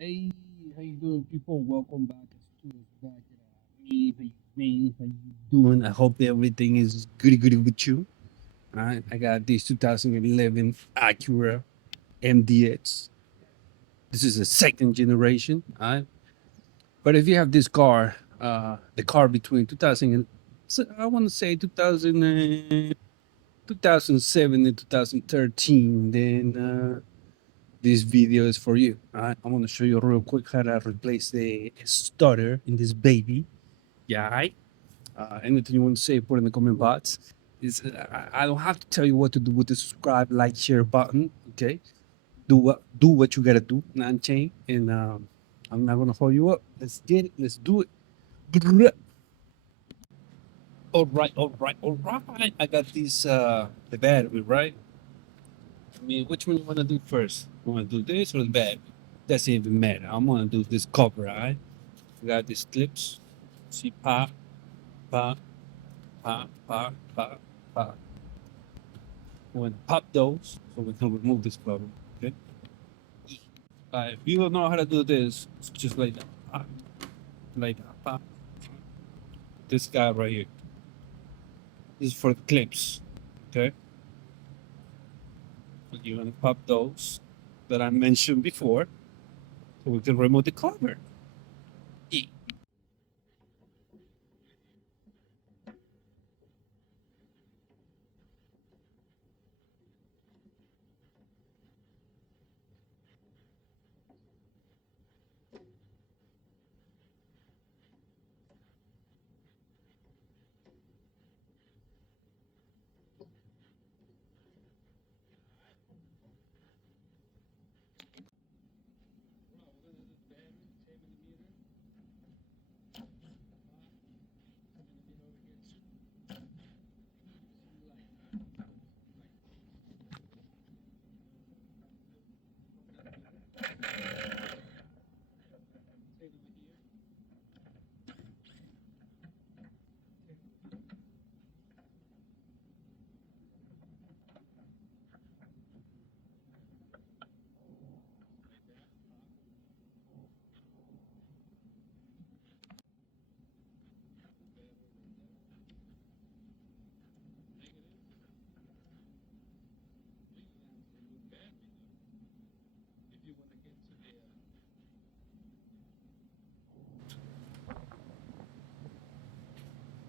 Hey, how you doing, people? Welcome back. To back. Me, how you doing? I hope everything is goody with you. All right, I got this 2011 Acura MDX. This is a second generation. All right, but if you have this car, the car between 2000 and I want to say 2000, 2007 and 2013, then this video is for you. All right, I'm gonna show you real quick how to replace the starter in this baby. Yeah, right. Anything you want to say, put in the comment box. I don't have to tell you what to do with the subscribe, like, share button. Okay, do what you gotta do, non chain, and I'm not gonna hold you up. Let's get it. Let's do it. All right. I got this the battery, right? I mean, which one you wanna do first? You wanna do this or the battery? Doesn't even matter. I'm gonna do this cover, right? We got these clips. See, pop, pop, pop, pop, pop, pop. We're gonna pop those so we can remove this cover. Okay. If you don't know how to do this, it's just like that. Pop, like that. Pop. This guy right here. This is for the clips. Okay. So you're gonna pop those that I mentioned before so we can remove the cover. Yeah.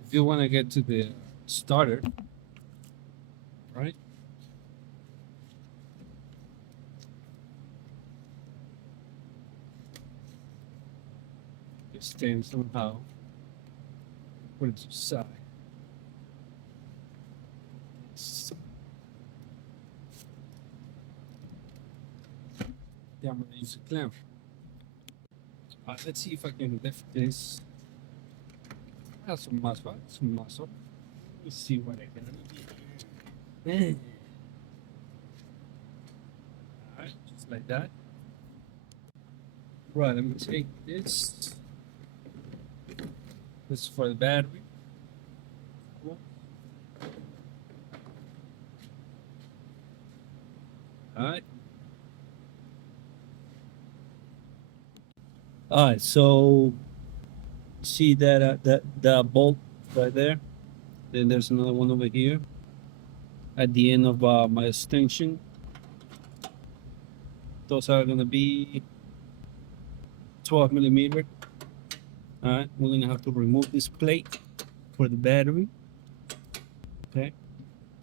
If you want to get to the starter, right? Just stand somehow. Put it to the side. Yeah, I'm gonna use a clamp. Let's see if I can lift this. Have some muscle, some muscle. Let's see what I can do. Alright, just like that. Right, let me take this. This is for the battery. Cool. Alright. Alright, so see that bolt right there? Then there's another one over here at the end of my extension. Those are gonna be 12 millimeter. All right, we're gonna have to remove this plate for the battery. Okay,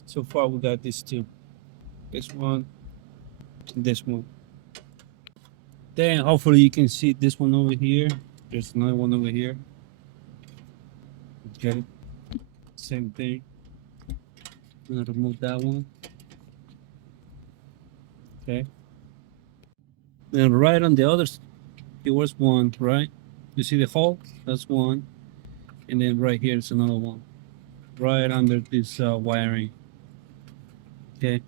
so far we got these two, this one, and this one. Then hopefully you can see this one over here. There's another one over here. Okay, same thing. I'm gonna remove that one. Okay, then right on the other, there was one, right? You see the hole? That's one, and then right here is another one, right under this wiring. Okay,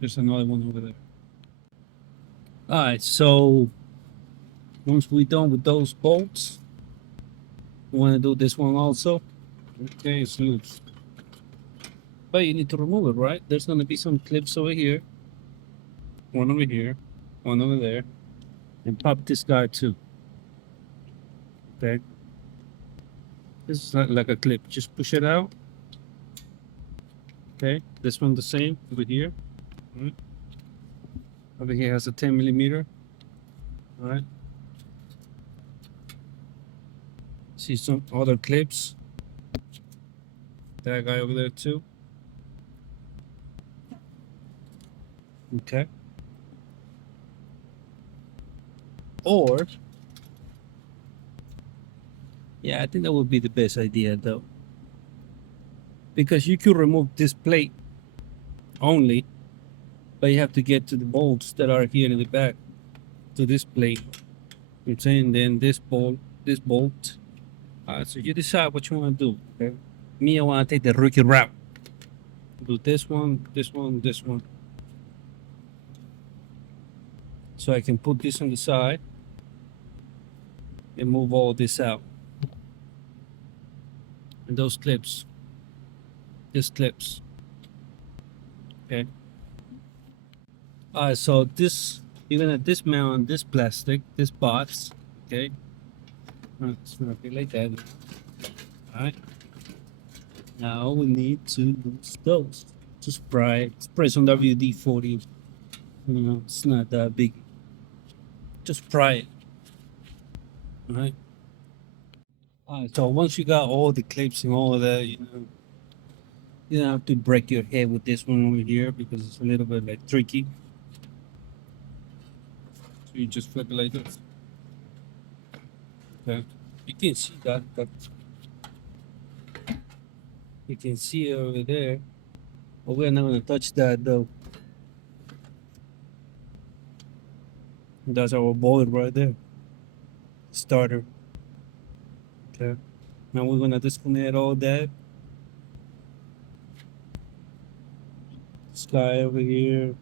there's another one over there. All right, so once we're done with those bolts, we want to do this one also. Okay, it's loose. But you need to remove it, right? There's going to be some clips over here. one over here, one over there, and pop this guy too. Okay. This is like a clip. Just push it out. Okay. This one the same over here. All right. Over here has a 10 millimeter. All right. See some other clips. That guy over there too. Okay. Or, yeah, I think that would be the best idea though. Because you could remove this plate only, but you have to get to the bolts that are here in the back to this plate. I'm saying then this bolt. So you decide what you want to do. Okay. Me, I want to take the rookie route. Do this one, this one, this one. So I can put this on the side and move all this out. And those clips, these clips. Okay. Alright, so this, you're gonna dismount this plastic, this box. Okay. It's gonna be like that. Alright. Now we need to use those to spray some WD-40. You know, it's not that big. Just spray it. Alright. Alright, so once you got all the clips and all of that, you know, you don't have to break your head with this one over here because it's a little bit like tricky. So you just flip it like this. Okay. You can see that, but you can see it over there. But we're not gonna touch that though. That's our board right there. Starter. Okay. Now we're gonna disconnect all that. This guy over here.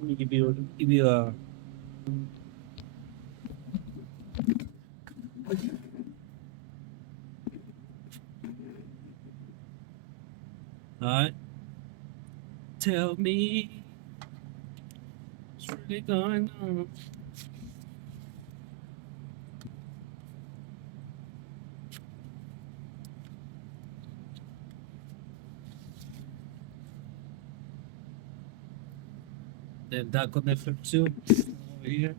Let me give you a alright. Tell me what's really going on. Then that connector too over here.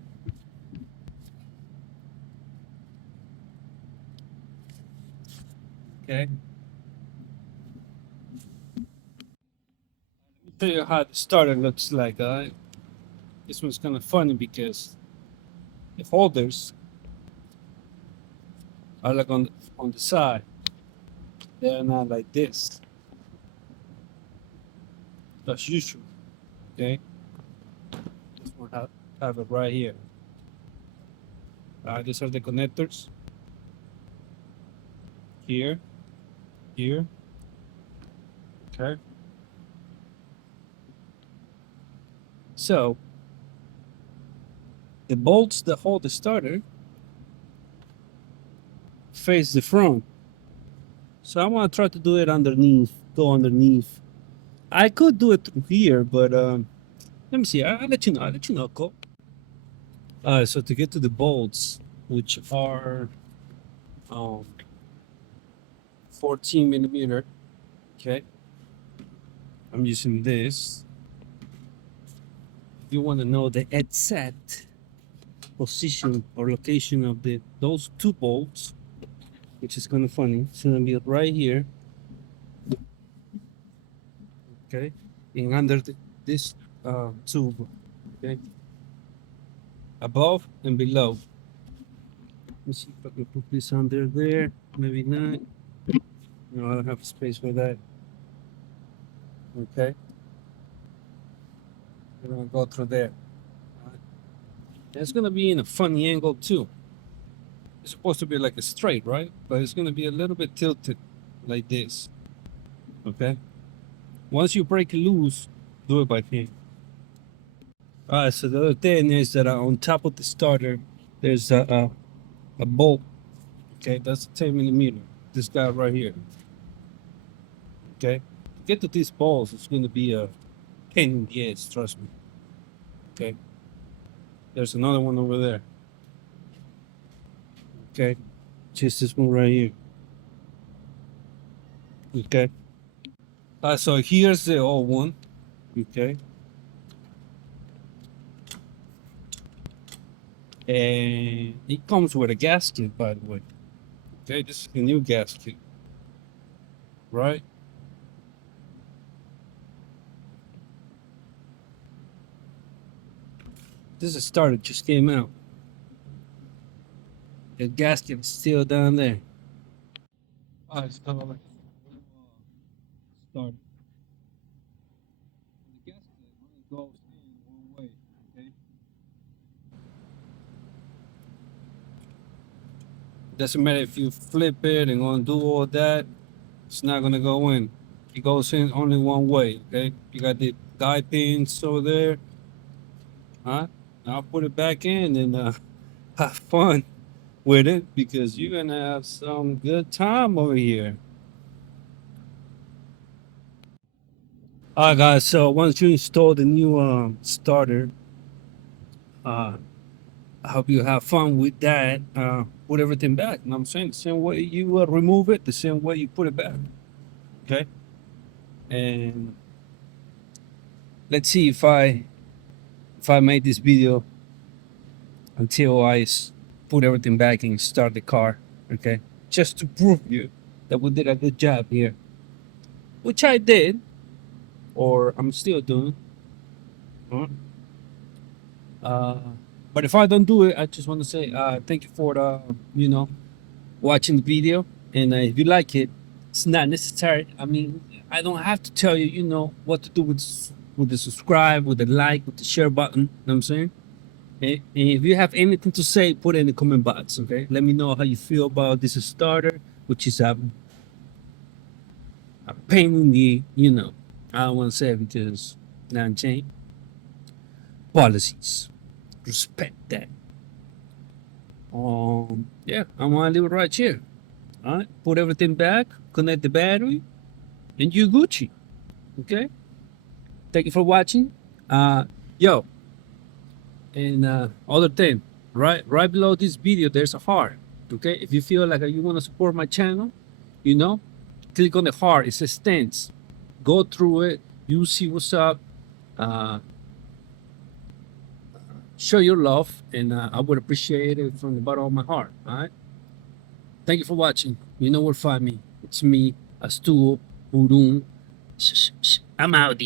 Okay. Show you how the starter looks like. This one's kind of funny because the holders are like on the side. They're not like this. As usual. Okay. This one have it right here. These are the connectors. Here. Here. Okay. So the bolts that hold the starter face the front. So I want to try to do it underneath, go underneath. I could do it through here, but let me see. I'll let you know. I'll let you know, Cole. So to get to the bolts, which are 14 millimeter, okay. I'm using this. If you want to know the exact position or location of those two bolts, which is kind of funny, it's gonna be right here. Okay, and under this tube, okay, above and below. Let me see if I can put this under there. Maybe not. No, I don't have space for that. Okay, I'm gonna go through there. And it's gonna be in a funny angle too. It's supposed to be like a straight, right? But it's gonna be a little bit tilted, like this. Okay. Once you break it loose, do it by hand. Alright, so the other thing is that on top of the starter, there's a bolt. Okay, that's a 10 millimeter. This guy right here. Okay, to get to these bolts, it's going to be a pain in the ass, trust me. Okay. There's another one over there. Okay. Just this one right here. Okay. So here's the old one. Okay. And it comes with a gasket, by the way. Okay, this is the new gasket, right? This is a starter, just came out. The gasket is still down there. Alright, so like start. The gasket only goes in one way, okay? Doesn't matter if you flip it and gonna do all that, it's not gonna go in. It goes in only one way, okay? You got the guide pins over there, huh? I'll put it back in and have fun with it because you're gonna have some good time over here. All right, guys. So once you install the new starter, uh, I hope you have fun with that. Put everything back. You know what I'm saying? The same way you remove it, the same way you put it back. Okay. And let's see if I made this video until put everything back and start the car. Okay. Just to prove you that we did a good job here, which I did, or I'm still doing. Huh? Uh, but if I don't do it, I just want to say thank you for the watching the video. And if you like it, it's not necessary. I mean, I don't have to tell you, what to do with the subscribe, with the like, with the share button. You know what I'm saying? And if you have anything to say, put it in the comment box. Okay, let me know how you feel about this starter, which is a pain in the I don't want to say it because non-chain policies. Respect that. Yeah, I'm gonna leave it right here. All right, put everything back, connect the battery, and you Gucci. Okay. Thank you for watching. Yo, and other thing, right below this video, there's a heart. Okay, if you feel like you want to support my channel, you know, click on the heart. It says stands. Go through it. You see what's up. Uh, show your love, and I would appreciate it from the bottom of my heart. All right. Thank you for watching. You know where to find me. It's me, Astuo, Burung. I'm out.